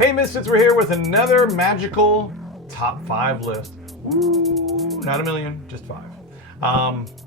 Hey Misfits, we're here with another magical top 5 list. Ooh, not a million, just 5.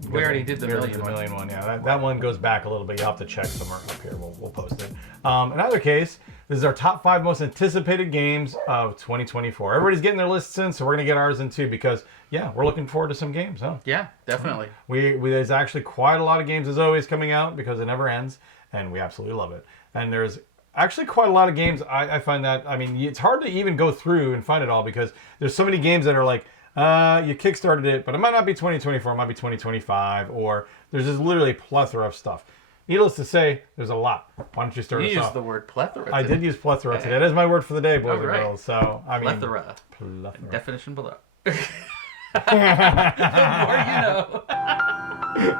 We already did the million one. Yeah, that one goes back a little bit. You'll have to check somewhere up here. We'll post it. In either case, this is our top 5 most anticipated games of 2024. Everybody's getting their lists in, so we're going to get ours in too because, yeah, we're looking forward to some games, huh? Yeah, definitely. There's actually quite a lot of games as always coming out because it never ends, and we absolutely love it. And there's actually quite a lot of games. I find that, I mean, it's hard to even go through and find it all because there's so many games that are like, you kickstarted it, but it might not be 2024, it might be 2025, or there's just literally a plethora of stuff. Needless to say, there's a lot. Why don't you start us off? You used the word plethora today. I did use plethora today. That is my word for the day, boys and girls. So, I mean, plethora. Definition below.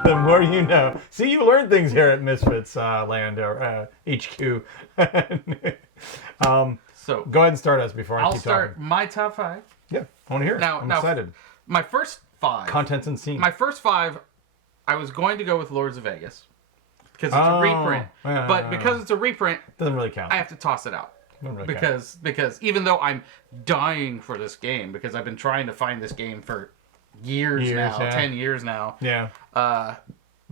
The more you know. See, you learn things here at Misfits Land or HQ. So go ahead and start us before I keep talking. I'll start my top 5. Yeah, I want to hear it. I'm excited. My first 5. Contents and scenes. My first 5, I was going to go with Lords of Vegas because it's a reprint. But because it's a reprint, doesn't really count. I have to toss it out. Really because even though I'm dying for this game because I've been trying to find this game for years now, 10 years now. Yeah.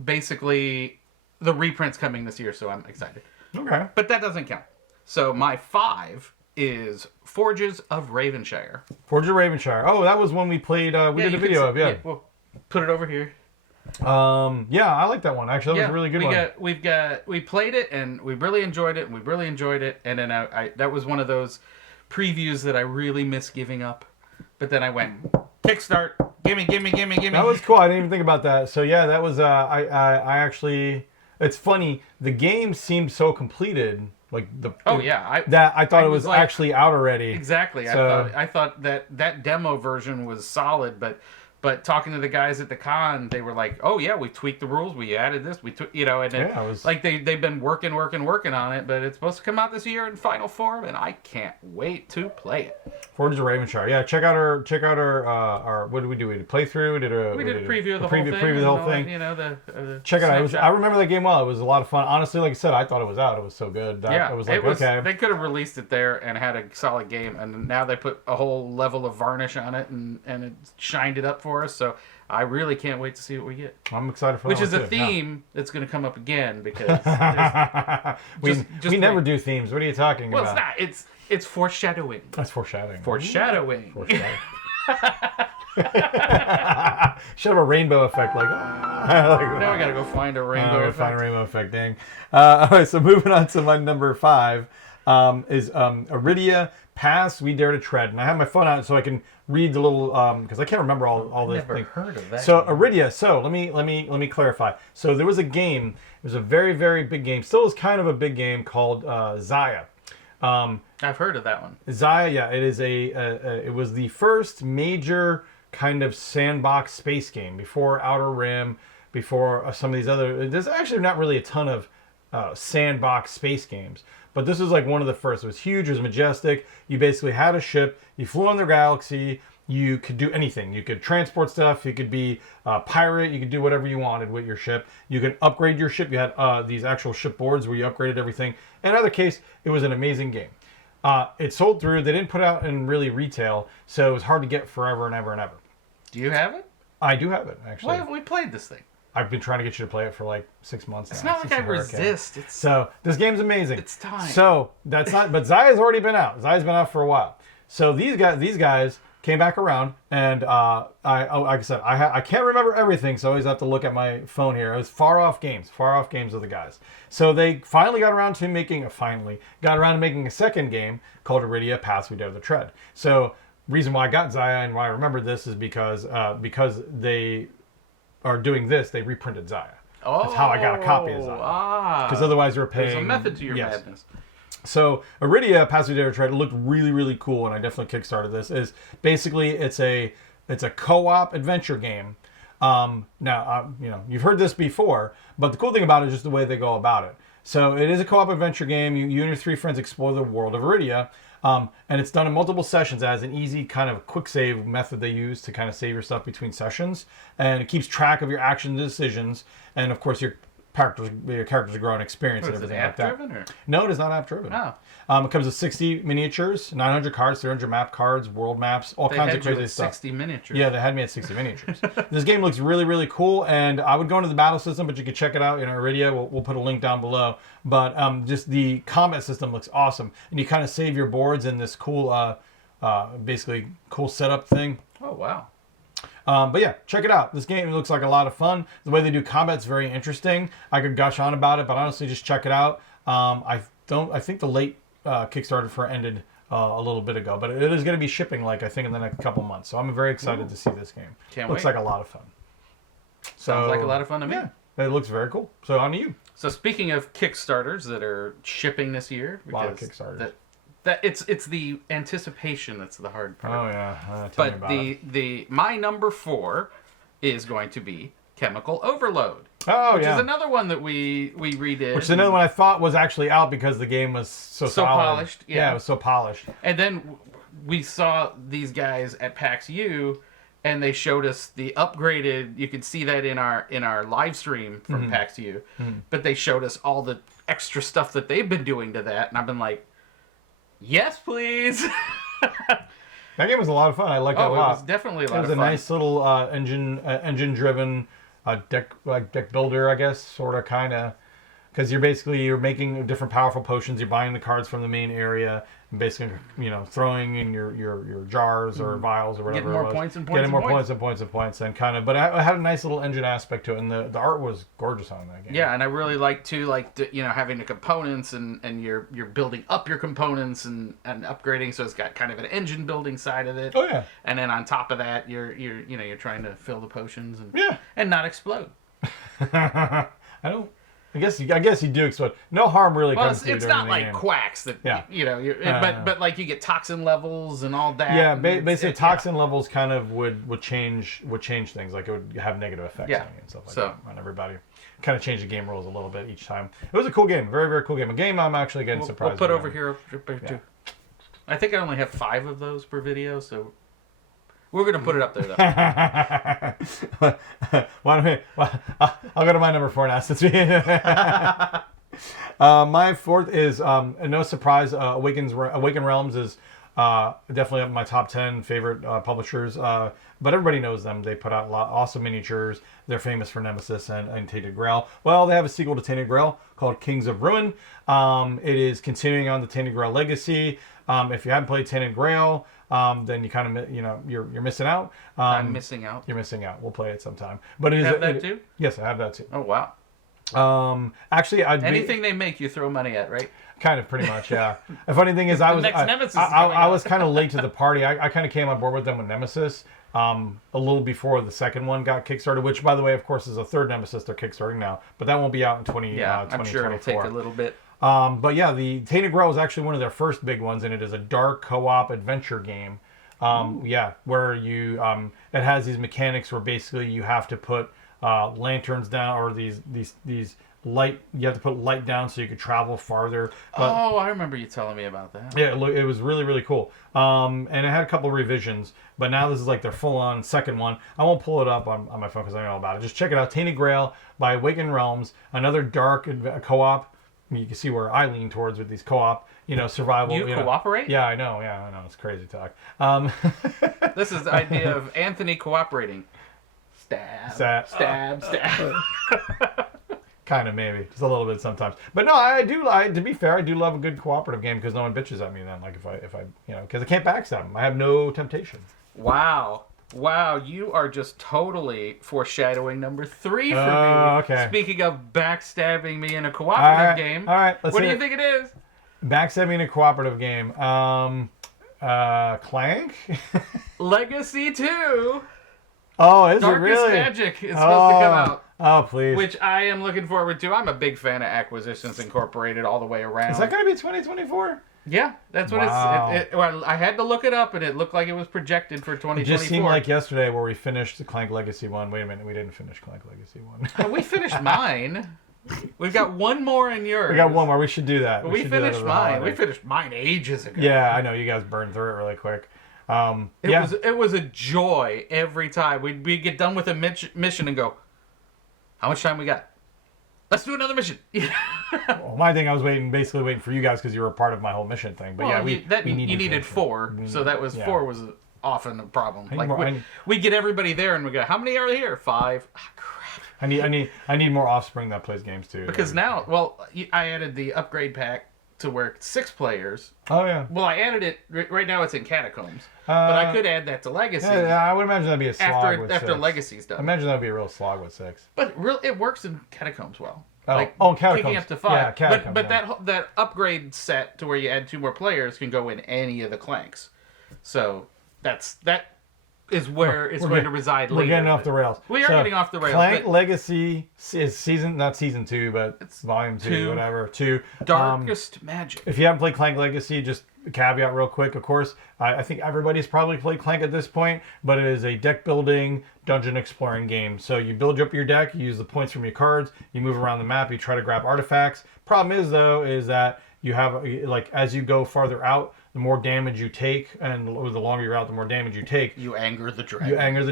Basically, the reprint's coming this year, so I'm excited. Okay. But that doesn't count. So my 5 is Forges of Ravenshire. Forges of Ravenshire. Oh, that was one we played. We did a video of. Yeah. We'll put it over here. Yeah, I like that one. Actually, that was a really good one. We played it and we really enjoyed it. And then that was one of those previews that I really miss giving up. But then I went kickstart. Gimme. That was cool. I didn't even think about that. So yeah, that was. I actually. It's funny. The game seemed so completed. Like the. Oh yeah. I thought it was like, actually out already. Exactly. So, I thought that demo version was solid, but talking to the guys at the con, they were like, "Oh yeah, we tweaked the rules. We added this. And it was like they've been working on it, but it's supposed to come out this year in final form, and I can't wait to play it." Forges of Ravenshire. Yeah, check out our what did we do? We did a playthrough. We did a preview of the whole thing. Preview the whole thing. Check it out. I remember that game well. It was a lot of fun. Honestly, like I said, I thought it was out. It was so good. It was like okay. They could have released it there and had a solid game, and now they put a whole level of varnish on it and it shined it up for us, so I really can't wait to see what we get. I'm excited for that. Which is a theme that's going to come up again because we never do themes. What are you talking about? Well, it's not. It's foreshadowing. That's foreshadowing. Foreshadowing. Should have a rainbow effect, like. Now I gotta go find a rainbow effect. Find a rainbow effect. Dang. All right, so moving on to my number 5 is Aridia. Pass, We Dare to Tread, and I have my phone out so I can read the little because I can't remember all this. Never heard of that. So Aridia. So let me clarify. So there was a game. It was a very very big game. Still is kind of a big game called Xia. I've heard of that one. Xia, yeah, it is it was the first major kind of sandbox space game before Outer Rim, before some of these other. There's actually not really a ton of sandbox space games. But this was like one of the first. It was huge. It was majestic. You basically had a ship. You flew on the galaxy. You could do anything. You could transport stuff. You could be a pirate. You could do whatever you wanted with your ship. You could upgrade your ship. You had these actual ship boards where you upgraded everything. In either case, it was an amazing game. It sold through. They didn't put out in really retail, so it was hard to get forever and ever and ever. Do you have it? I do have it, actually. Why haven't we played this thing? I've been trying to get you to play it for like 6 months now. It's not like I resist. So this game's amazing. It's time. So that's not. But Xia's already been out. Xia's been out for a while. So these guys came back around, and like I said, I can't remember everything, so I always have to look at my phone here. It was far off games of the guys. So they finally got around to making a second game called Aridia: Pass, We Dare to Tread. So reason why I got Xia and why I remember this is because they are doing this, they reprinted Xia. Oh, that's how I got a copy of Xia. Because otherwise you're paying. There's a method to your madness. So Aridia: Pass, We Dare to Tread, it looked really, really cool, and I definitely kickstarted this. Is basically it's a co-op adventure game. Now you've heard this before, but the cool thing about it is just the way they go about it. So it is a co-op adventure game. You and your 3 friends explore the world of Aridia. And it's done in multiple sessions as an easy kind of quick save method they use to kind of save your stuff between sessions. And it keeps track of your actions and decisions. And of course, you're your characters grow and experience and everything like that. Or? No, it is not app driven. Oh. It comes with 60 miniatures, 900 cards, 300 map cards, world maps, all kinds of crazy stuff. 60 miniatures. Yeah, they had me at 60 miniatures. This game looks really, really cool, and I would go into the battle system, but you can check it out in Aridia. We'll put a link down below. But just the combat system looks awesome, and you kind of save your boards in this cool, basically cool setup thing. Oh wow. But yeah, check it out. This game looks like a lot of fun. The way they do combat's very interesting. I could gush on about it, but honestly, just check it out. I think the late Kickstarter for ended a little bit ago, but it is going to be shipping I think in the next couple months. So I'm very excited to see this game. Looks like a lot of fun. Sounds like a lot of fun to me. Yeah, it looks very cool. So on to you. So speaking of Kickstarters that are shipping this year, a lot of Kickstarters. That it's the anticipation that's the hard part. Oh yeah, but my number 4 is going to be Chemical Overload. Oh which yeah, is another one that we redid. Which is another one I thought was actually out because the game was so polished. Yeah, it was so polished. And then we saw these guys at PAX U, and they showed us the upgraded. You can see that in our live stream from PAX U. But they showed us all the extra stuff that they've been doing to that, and I've been like, yes, please. That game was a lot of fun. I liked it a lot. It was definitely a lot of fun. It was a nice little engine-driven deck builder, I guess, sort of, kind of. Because you're making different powerful potions. You're buying the cards from the main area, and basically, throwing in your jars or vials or whatever. Getting more points and points. Getting more points and points and points, and kind of. But it had a nice little engine aspect to it, and the art was gorgeous on that game. Yeah, and I really like too, having the components and you're building up your components and upgrading, so it's got kind of an engine building side of it. Oh yeah. And then on top of that, you're trying to fill the potions and not explode. I guess you do explode. No harm really comes to you. It's not like game. Quacks that but you get toxin levels and all that. Yeah, basically toxin levels kind of would change things. Like it would have negative effects on you and stuff like that on everybody. Kind of change the game rules a little bit each time. It was a cool game, very very cool game. A game I'm actually getting surprised. We'll put over here too. I think I only have 5 of those per video, so. We're going to put it up there, though. I'll go to my number 4 now. Since my 4th is, no surprise, Awaken Realms is definitely up in my top 10 favorite publishers. But everybody knows them. They put out a lot of awesome miniatures. They're famous for Nemesis and Tainted Grail. Well, they have a sequel to Tainted Grail called Kings of Ruin. It is continuing on the Tainted Grail legacy. If you haven't played Tainted Grail, then you kind of you're missing out. I'm missing out. You're missing out. We'll play it sometime. But you have that too? Yes, I have that too. Oh wow. Actually, anything they make, you throw money at, right? Kind of, pretty much, yeah. The funny thing is, I was kind of late to the party. I kind of came on board with them with Nemesis a little before the second one got kickstarted. Which, by the way, of course, is a third Nemesis they're kickstarting now. But that won't be out in 2024. I'm sure it'll take a little bit. But yeah, the Tainted Grail is actually one of their first big ones, and it is a dark co-op adventure game. Where you it has these mechanics where basically you have to put lanterns down, or these light. You have to put light down so you could travel farther. But, I remember you telling me about that. Yeah, it was really really cool. And it had a couple of revisions, but now this is like their full-on second one. I won't pull it up on my phone because I don't know about it. Just check it out, Tainted Grail by Awaken Realms, another dark co-op. You can see where I lean towards with these co-op, survival. You cooperate? Yeah, I know. It's crazy talk. This is the idea of Anthony cooperating. Stab. Kind of, maybe. Just a little bit sometimes. But no, to be fair, I do love a good cooperative game because no one bitches at me then. Like if I because I can't backstab them. I have no temptation. Wow, you are just totally foreshadowing number 3 for me. Okay. Speaking of backstabbing me in a cooperative game. All right, what do you think it is? Backstabbing in a cooperative game. Clank? Legacy 2. Oh, is Darkest it really? Magic is supposed to come out. Oh, please. Which I am looking forward to. I'm a big fan of Acquisitions Incorporated all the way around. Is that going to be 2024? Yeah, that's what well, I had to look it up, and it looked like it was projected for 2024. It just seemed like yesterday where we finished the Clank Legacy 1. Wait a minute, we didn't finish Clank Legacy 1. We finished mine. We've got one more in yours. We got one more. We should do that. We finished mine. We finished mine ages ago. Yeah, I know. You guys burned through it really quick. It was a joy every time. We'd get done with a mission and go, how much time we got? let's do another mission. Well, my thing, I was basically waiting for you guys because you were a part of my whole mission thing. But well, you needed 4, so that was 4 was often a problem. Like we get everybody there, and we go, how many are here? 5. Ah, crap. I need more offspring that plays games too. Because now, I added the upgrade pack to where 6 players. Oh yeah. Well, I added it right now. It's in Catacombs, but I could add that to Legacy. Yeah, I would imagine that'd be a slog after Legacy's done. I imagine that'd be a real slog with 6. But it works in Catacombs well. Catacombs. Kicking up to 5. Yeah, Catacombs. But that upgrade set to where you add 2 more players can go in any of the clanks. So that is where it's going to reside later. We're getting off the rails. We are getting off the rails. Clank Legacy is not season 2, but it's volume 2, whatever. 2. Darkest Magic. If you haven't played Clank Legacy, just caveat real quick, of course, I think everybody's probably played Clank at this point, but it is a deck building, dungeon exploring game. So you build up your deck, you use the points from your cards, you move around the map, you try to grab artifacts. Problem is, though, is that you have, like, as you go farther out, the more damage you take, and the longer you're out, the more damage you take. You anger the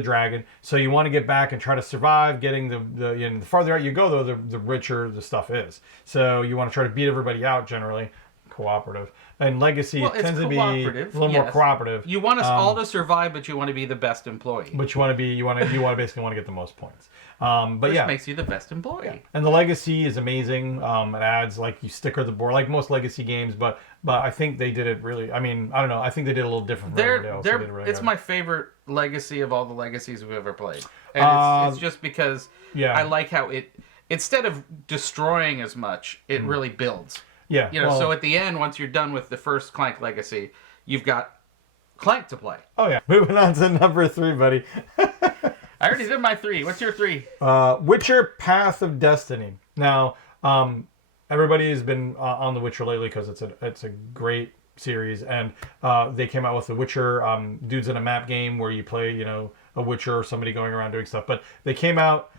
dragon. So you want to get back and try to survive. Getting the farther out you go, though, the richer the stuff is. So you want to try to beat everybody out, generally. Cooperative. And Legacy tends to be a little more cooperative. You want us all to survive, but you want to be the best employee. But you basically want to get the most points. Which makes you the best employee. Yeah. And the Legacy is amazing. It adds, like, you sticker the board, like most Legacy games, but I think they did it really. I mean, I don't know. I think they did a little different. It's my favorite Legacy of all the Legacies we've ever played, and it's just because I like how it, instead of destroying as much, it really builds. Yeah. So at the end, once you're done with the first Clank Legacy, you've got Clank to play. Oh yeah. Moving on to number 3, buddy. I already did my 3. What's your 3? Witcher Path of Destiny. Now, everybody has been on The Witcher lately because it's a great series, and they came out with The Witcher Dudes in a Map game where you play, a Witcher or somebody going around doing stuff. But they came out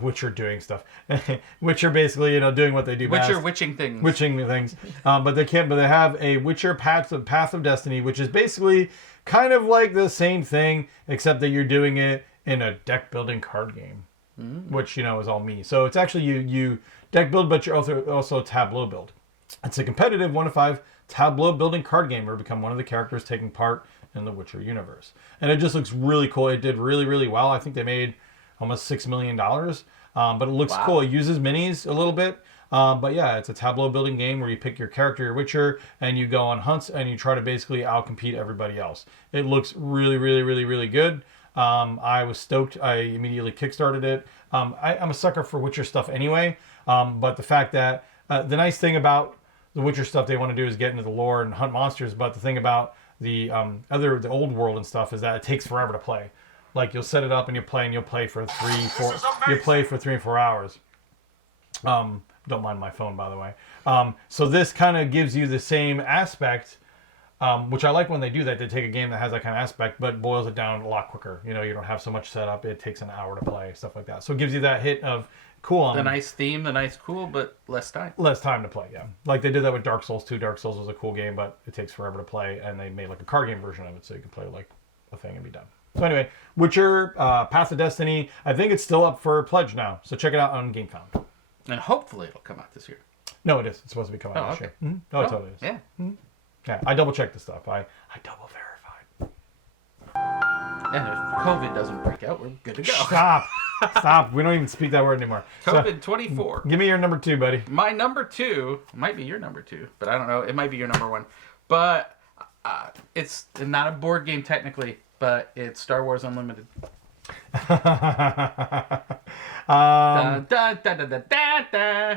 Witcher doing stuff. Witcher basically, doing what they do best. Witching things. But they have a Witcher Path of Destiny, which is basically kind of like the same thing, except that you're doing it in a deck building card game, which, is all me. So it's actually you deck build, but you're also tableau build. It's a competitive 1 to 5 tableau building card game where you become one of the characters taking part in the Witcher universe. And it just looks really cool. It did really, really well. I think they made almost $6 million. But it looks cool. It uses minis a little bit. But yeah, it's a tableau building game where you pick your character, your Witcher, and you go on hunts and you try to basically outcompete everybody else. It looks really, really, really, really good. I was stoked. I immediately kickstarted it. I'm a sucker for Witcher stuff anyway. But the fact that the nice thing about the Witcher stuff they want to do is get into the lore and hunt monsters. But the thing about the old world and stuff is that it takes forever to play. Like, you'll set it up and you'll play for 3 and 4 hours. Don't mind my phone, by the way. So this kind of gives you the same aspect, which I like when they do that. They take a game that has that kind of aspect, but boils it down a lot quicker. You don't have so much setup. It takes an hour to play, stuff like that. So it gives you that hit of cool. The nice theme, the nice cool, but less time. Less time to play, yeah. Like they did that with Dark Souls 2. Dark Souls was a cool game, but it takes forever to play, and they made like a card game version of it, so you can play like a thing and be done. So anyway, Witcher, Path of Destiny. I think it's still up for pledge now, so check it out on GameFound. And hopefully it'll come out this year. No, it is. It's supposed to be coming out this year. Mm-hmm. Oh, it totally is. Yeah. Mm-hmm. Yeah, I double checked the stuff. I double verified. And if COVID doesn't break out, we're good to go. Stop. We don't even speak that word anymore. COVID 24. Give me your number 2, buddy. My number 2 might be your number 2, but I don't know. It might be your number 1. But it's not a board game technically, but it's Star Wars Unlimited. Da, da, da, da, da, da, da.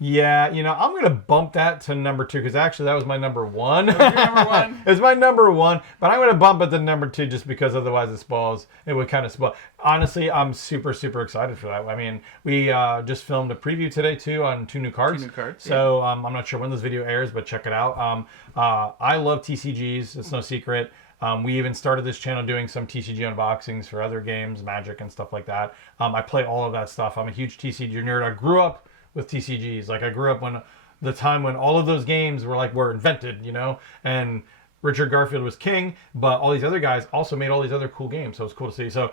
Yeah, I'm going to bump that to number 2 because actually that was my number 1. That was your number 1? It's my number 1, but I'm going to bump it to number 2 just because otherwise it would kind of spoil. Honestly, I'm super, super excited for that. I mean, we just filmed a preview today too on 2 new cards. 2 new cards. So I'm not sure when this video airs, but check it out. I love TCGs. It's no secret. We even started this channel doing some TCG unboxings for other games, Magic and stuff like that. I play all of that stuff. I'm a huge TCG nerd. I grew up with TCGs. Like, I grew up when the time when all of those games were invented, and Richard Garfield was king, but all these other guys also made all these other cool games. So it's cool to see. So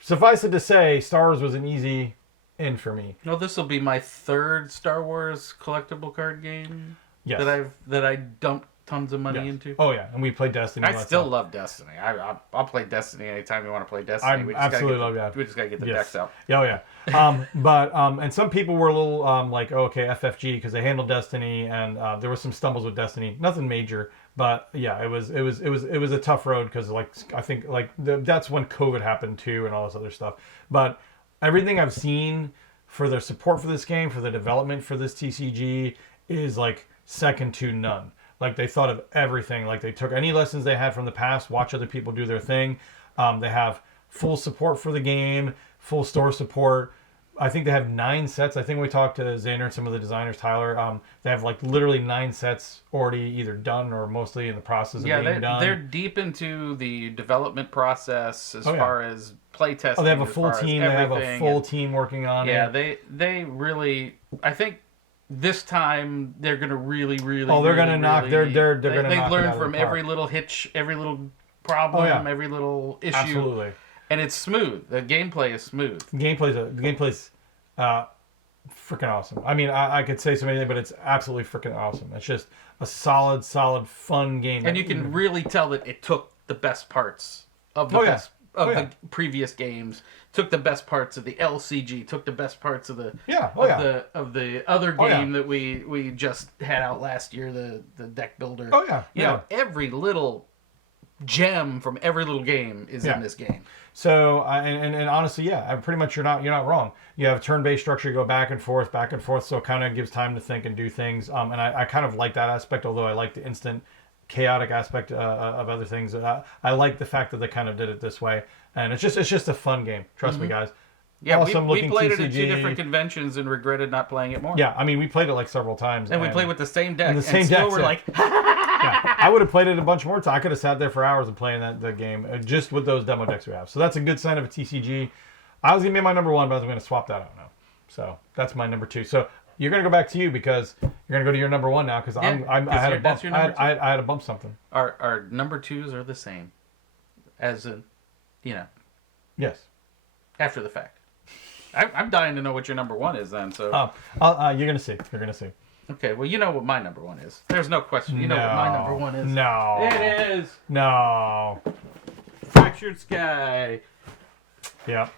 suffice it to say, Star Wars was an easy in for me. No, this will be my third Star Wars collectible card game. Yes. That I dumped tons of money into. Oh yeah, and we played Destiny. I still love Destiny. I'll play Destiny anytime you want to play Destiny. I absolutely love that. We just gotta get the decks out. Oh yeah. And some people were a little like, oh, okay, FFG, because they handled Destiny, and there were some stumbles with Destiny. Nothing major, but yeah, it was a tough road because I think that's when COVID happened too, and all this other stuff. But everything I've seen for their support for this game, for the development for this TCG, is like second to none. Like, they thought of everything. Like, they took any lessons they had from the past, watch other people do their thing. They have full support for the game, full store support. I think they have 9 sets. I think we talked to Xander and some of the designers, Tyler. They have like literally 9 sets already either done or mostly in the process of being done. They're deep into the development process as far as play testing. Oh, they have a full team. They have a full team working on it. Yeah, they really, I think this time they're going to really they're going to knock. They're going to knock. They learn from every little hitch, every little problem, every little issue. Absolutely. And it's smooth. The gameplay is smooth. The gameplay's freaking awesome. I mean, I could say so many things, but it's absolutely freaking awesome. It's just a solid, fun game. And you can really tell that it took the best parts of the the previous games, took the best parts of the LCG, took the best parts of the other game that we just had out last year, the deck builder. Oh yeah. You know, every little gem from every little game is in this game. So and honestly, pretty much you're not wrong. You have a turn-based structure, you go back and forth, so it kind of gives time to think and do things. And I kind of like that aspect, although I like the instant chaotic aspect of other things. I like the fact that they kind of did it this way, and it's just a fun game. Trust me, guys. Yeah, we played it at 2 different conventions and regretted not playing it more. Yeah, I mean, we played it like several times. And we played with the same deck. And the same deck. We're like... I would have played it a bunch more times. I could have sat there for hours and playing that game just with those demo decks we have. So that's a good sign of a TCG. I was going to be my number 1, but I was going to swap that out now. So that's my number 2. So you're going to go back to you because you're going to go to your number 1 now because I had a bump. I had to bump something. Our number 2s are the same as Yes. After the fact. I'm dying to know what your number 1 is then. So you're gonna see. You're gonna see. Okay. Well, you know what my number 1 is. There's no question. You know what my number 1 is. No. It is. No. Fractured Sky. Yep.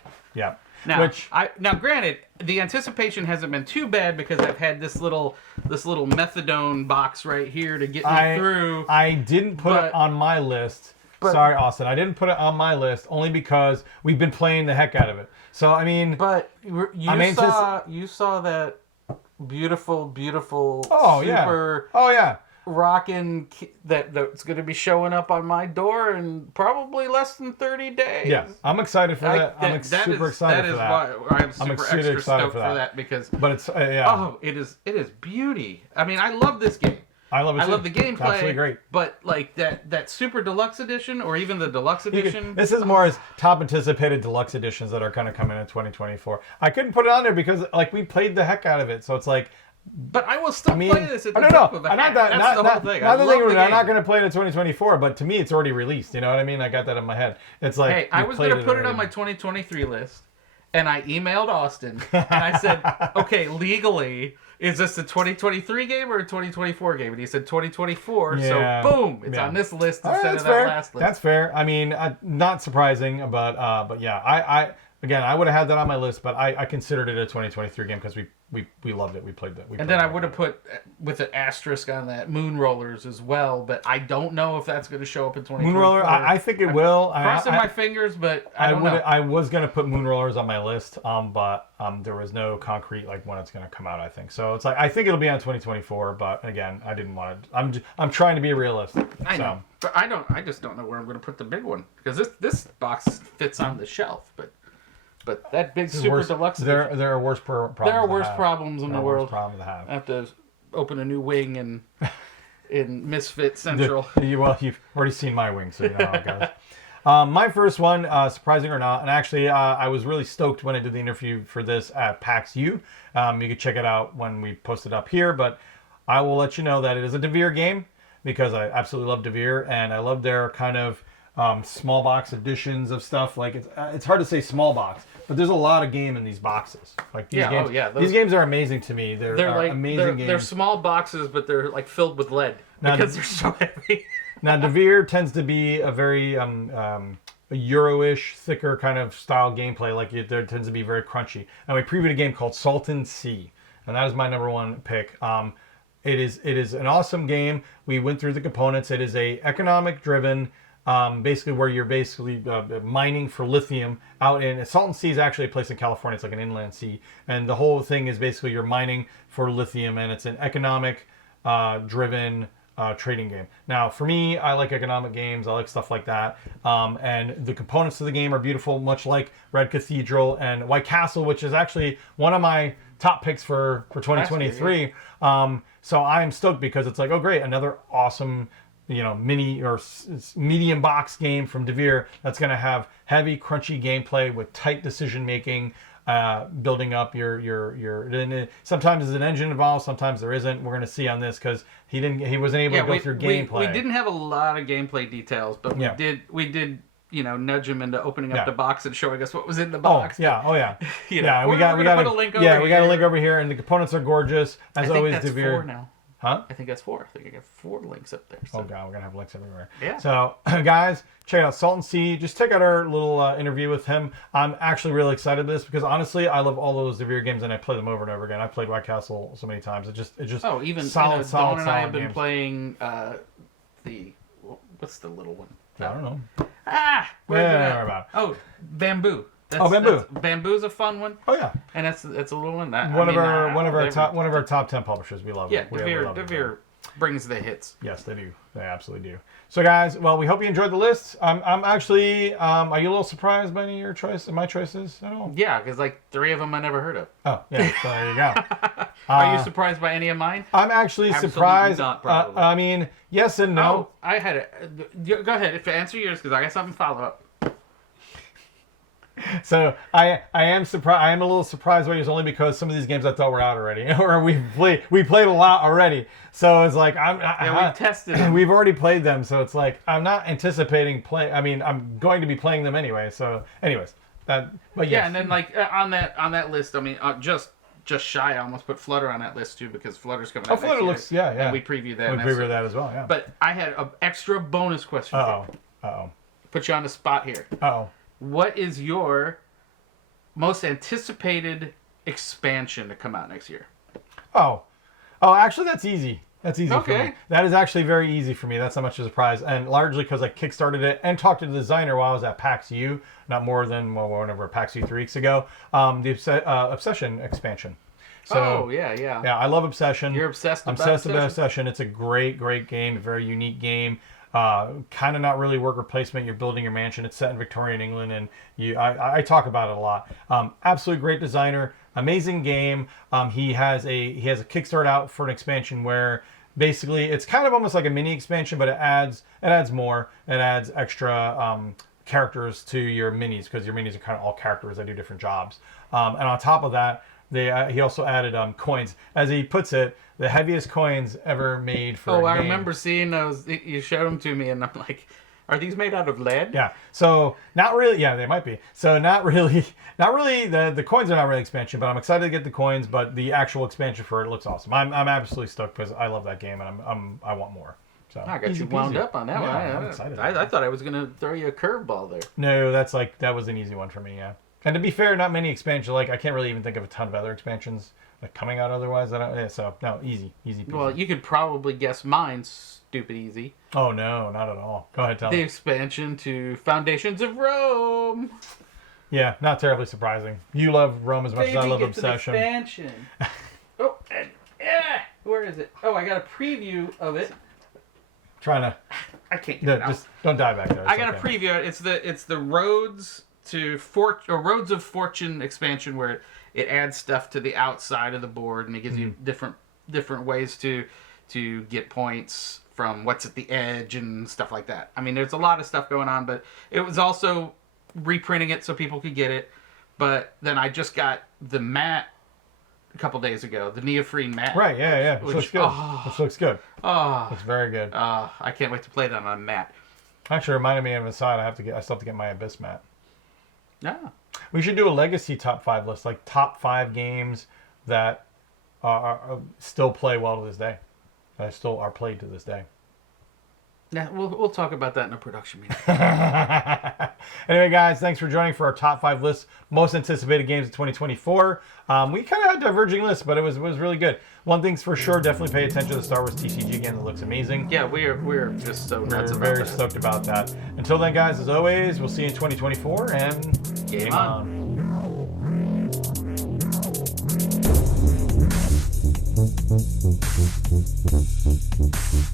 Now, granted, the anticipation hasn't been too bad because I've had this little methadone box right here to get me through. I didn't put it on my list. Sorry, Austin. I didn't put it on my list only because we've been playing the heck out of it. So I mean, but you saw that beautiful, rocking that's going to be showing up on my door in probably less than 30 days. Yeah, I'm excited for that. I'm super excited for that. That is why I'm super extra stoked for that because. But it's it is beauty. I mean, I love this game. I love it too. I love the gameplay. Absolutely great. But like that super deluxe edition or even the deluxe edition. This is more as top anticipated deluxe editions that are kind of coming in 2024. I couldn't put it on there because like we played the heck out of it. So it's like. But I will still play this at the top of a hat. That's the whole thing. I'm not going to play it in 2024, but to me it's already released. You know what I mean? I got that in my head. It's like. Hey, I was going to put it on my 2023 list. And I emailed Austin and I said, okay, legally, is this a 2023 game or a 2024 game? And he said 2024. So boom, it's on this list instead of that last list. That's fair. I mean, not surprising, but yeah, I would have had that on my list, but I considered it a 2023 game because we loved it. We played that. And then I would have put with an asterisk on that Moon Rollers as well, but I don't know if that's going to show up in 2024. Moon Roller, I think it will. Crossing my fingers, but I don't know. I was going to put Moon Rollers on my list, but there was no concrete like when it's going to come out. I think so. It's like I think it'll be on 2024, but again, I didn't want to. I'm trying to be a realist. I know, but I just don't know where I'm going to put the big one because this box fits on the shelf, but that big super deluxe. There are worse problems. There are worse problems in the world. Problems to have. I have to open a new wing in Misfits Central. You've already seen my wing, so you know how it goes. My first one, surprising or not, and actually I was really stoked when I did the interview for this at PAX U. You can check it out when we post it up here, but I will let you know that it is a Devere game because I absolutely love Devere and I love their kind of small box editions of stuff. Like it's hard to say small box, but there's a lot of game in these boxes. Like these games, these games are amazing to me. They're like amazing games. They're small boxes, but they're like filled with lead because they're so heavy. Now Devere tends to be a very a Euro-ish, thicker kind of style gameplay. Like there tends to be very crunchy. And we previewed a game called Salton Sea, and that is my number one pick. It is an awesome game. We went through the components. It is a economic driven, basically where you're basically mining for lithium out in Salton Sea is actually a place in California. It's like an inland sea, and the whole thing is basically you're mining for lithium, and it's an economic driven trading game. Now, for me, I like economic games. I like stuff like that. And the components of the game are beautiful, much like Red Cathedral and White Castle, which is actually one of my top picks for 2023. So I'm stoked because it's like, oh great, another awesome, mini or medium box game from Devere that's going to have heavy, crunchy gameplay with tight decision making. Building up your sometimes there's an engine involved, sometimes there isn't. We're going to see on this because he wasn't able to go through gameplay. We didn't have a lot of gameplay details, but we did nudge him into opening up the box and showing us what was in the box. We got put a link over here. We got a link over here, and the components are gorgeous as always. That's Devere. 4 now. Huh? I think that's 4. I think I got 4 links up there. So. Oh god, we're gonna have links everywhere. Yeah. So guys, check out Salton Sea. Just check out our little interview with him. I'm actually really excited for this because honestly, I love all those Devere games and I play them over and over again. I've played White Castle so many times. It just even solid. Dawn and I have been games. playing what's the little one? I don't know. About? Oh, Bamboo. Bamboo. Bamboo's a fun one. Oh yeah, and it's a little one. One of our top 10 publishers. We love it. Devere brings the hits. Yes, they do. They absolutely do. So guys, well, we hope you enjoyed the list. I'm actually. Are you a little surprised by any of my choices at all? Yeah, because like 3 of them I never heard of. Oh yeah, so there you go. Are you surprised by any of mine? I'm actually surprised. Not, probably. I mean, yes and no. Oh, I had go ahead. If you answer yours, because I got something to follow up. So I am surprised. I am a little surprised by yours only because some of these games I thought were out already, or we played a lot already. So it's like we've tested them. We've already played them, so it's like I'm not anticipating play. I mean, I'm going to be playing them anyway. So, anyways, but yes. Yeah, and then like on that list, I mean, just shy. I almost put Flutter on that list too because Flutter's coming out. Flutter looks And we previewed that. We previewed that as well. Yeah. But I had an extra bonus question. Uh-oh. Put you on the spot here. Uh-oh. What is your most anticipated expansion to come out next year? Oh, actually, that's easy. That's easy for me. Okay. That is actually very easy for me. That's not much of a surprise. And largely because I kickstarted it and talked to the designer while I was at PAX U, not more than, whenever PAX U 3 weeks ago, the Obsession expansion. So, yeah. Yeah, I love Obsession. You're obsessed about Obsession? I'm obsessed about Obsession. It's a great game, a very unique game. Kind of not really worker placement. You're building your mansion. It's set in Victorian England, and I talk about it a lot. Absolutely great designer, amazing game. He has a Kickstarter out for an expansion where basically it's kind of almost like a mini expansion, but it adds more. It adds extra characters to your minis because your minis are kind of all characters that do different jobs. And on top of that, he also added coins, as he puts it, the heaviest coins ever made for a game. I remember seeing those. You showed them to me, and I'm like, are these made out of lead? Yeah. So not really. Yeah, they might be. So not really. The coins are not really expansion, but I'm excited to get the coins. But the actual expansion for it looks awesome. I'm absolutely stoked because I love that game and I want more. So I got you wound up on that one. I'm excited. I thought I was gonna throw you a curveball there. No, that was an easy one for me. Yeah. And to be fair, not many expansions. Like I can't really even think of a ton of other expansions like coming out otherwise. So no, easy peasy. Well, you could probably guess mine. Stupid easy. Oh no, not at all. Go ahead, tell me. The expansion to Foundations of Rome. Yeah, not terribly surprising. You love Rome as much as I love Obsession. Expansion. Where is it? Oh, I got a preview of it. Trying to. I can't get it out. Just don't die back there. I got a preview. It's the Roads of Fortune expansion where it adds stuff to the outside of the board and it gives you different ways to get points from what's at the edge and stuff like that. I mean, there's a lot of stuff going on, but it was also reprinting it so people could get it. But then I just got the mat a couple days ago, the Neofree mat. Right, yeah. Which looks good. Which looks good. Oh, looks very good. I can't wait to play that on a mat. Actually, reminded me of a side. I still have to get my Abyss mat. Yeah. We should do a legacy top 5 list, like top 5 games that still play well to this day. That still are played to this day. Yeah, we'll talk about that in a production meeting. Anyway, guys, thanks for joining for our top 5 list, most anticipated games of 2024. We kind of had diverging lists, but it was really good. One thing's for sure, definitely pay attention to the Star Wars TCG game. That looks amazing. Yeah, we're just so nuts about We're very that. stoked about that. Until then, guys, as always, we'll see you in 2024, and Game on. Thank you.